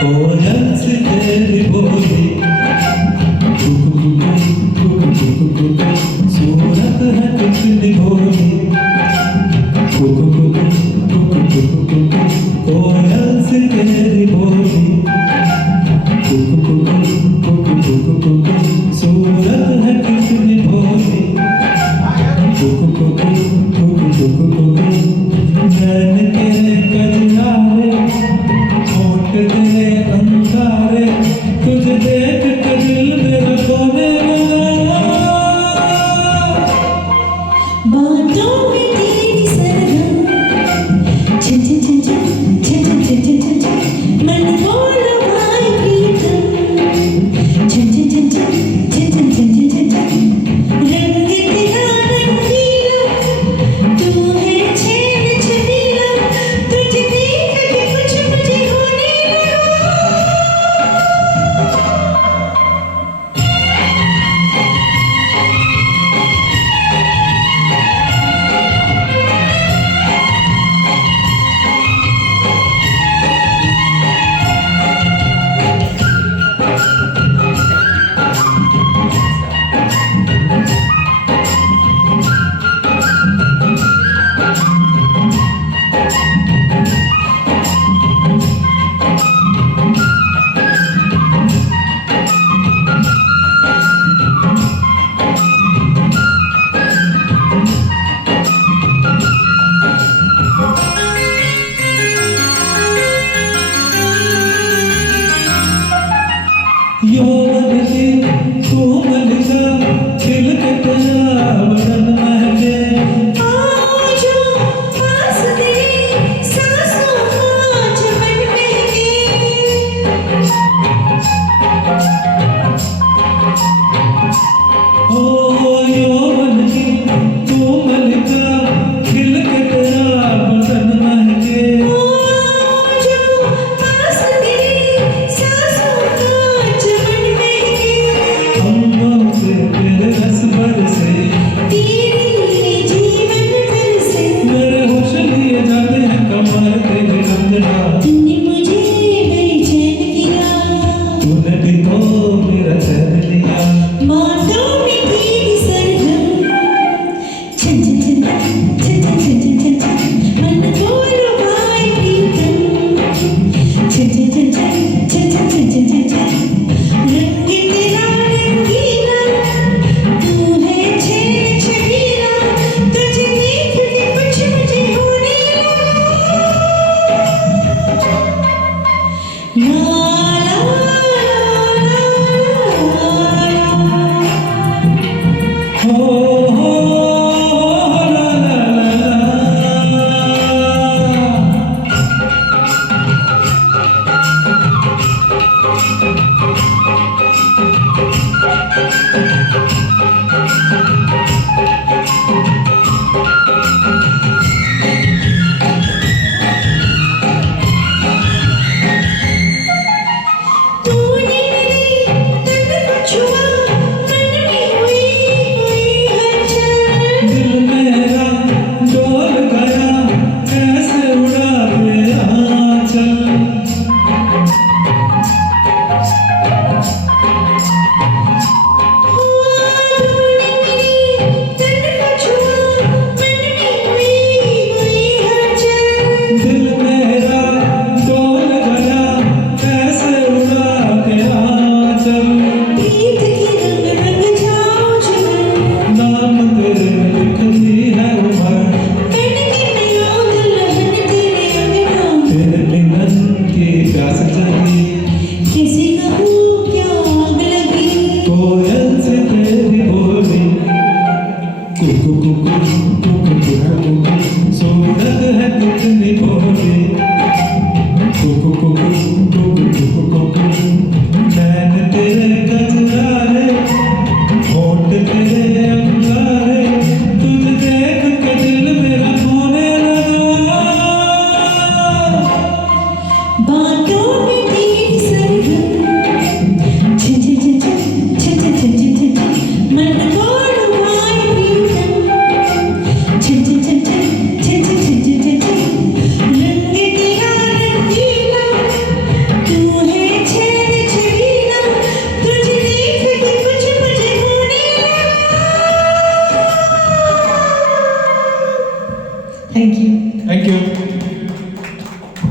कोयल से तेरी बोली सूरत है कितनी भोली कोयल से तेरी बोली सूरत है कितनी भोली नैन तेरे कजरारे होंठ तेरे अंगारे तुझे देख के दिल मेरा रोने लगा बातों में तेरी सरगम झिन झिन झिन झिन झिन झिन झिन झिन झिन मन बोलो भाई प्रीतम झिन झिन झिन झिन झिन झिन झिन झिन झिन रंग तेरा रंगीला तू है छेद छबीला तुझे देख के कुछ मुझे होने लगा यौवन की कोमल सा खिल के तेरा बदन महके आजो पास तेरी सांसों का झपट महके ओ यौवन की कोमल सा खिल के तेरा बदन महके आजो पास तेरी सांसों का झपट महके अम्बों से तेरे रस बरसे तेरे जीवन बरसे मेरे होश लिए जाते हैं कमर तेरे कंगना तूने मुझे बेचैन किया तूने भी तो मेरा चैन लिया बातों में तेरी सरगम झिन झिन झिन झिन झिन झिन झिन झिन मन बोलो भाई प्रीतम झिन झिन झिन झिन झिन झिन झिन झिन झिन रंग तेरा रंगीला तू है छेद छबीला तुझे देख के कुछ मुझे होने लगा ला हो ला ला ला तूने मेरे तन को छुआ मन में हुई हलचल दिल मेरा डोल गया कैसे उड़ा दे आंचल तूने मेरे तन को छुआ मन में हुई हलचल दिल मेरा डोल गया कैसे उड़ा दे आंचल प्रीत की रंग रंग जाओ जीवन नाम तेरे लिखती है उम्र बन के नया दुल्हन तेरे अंगना तेरे मिलन की प्यास जगी किसी कहूँ क्या आग लगी कोयल से तेरी बोली कुकु कुकु कुकु कुकु सूरत है कितनी भोली कुकु कुकु कुकु कुकु नैन तेरे कजरारे होंठ तेरे अंगारे तुझे देख के दिल मेरा रोने लगा बातों में तेरी सरगम झिन झिन झिन झिन झिन झिन झिन झिन झिन झिन मन बोलो भाई प्रीतम झिन झिन झिन झिन झिन झिन झिन झिन झिन रंग तेरा रंगीला तू है थैंक यू थैंक यू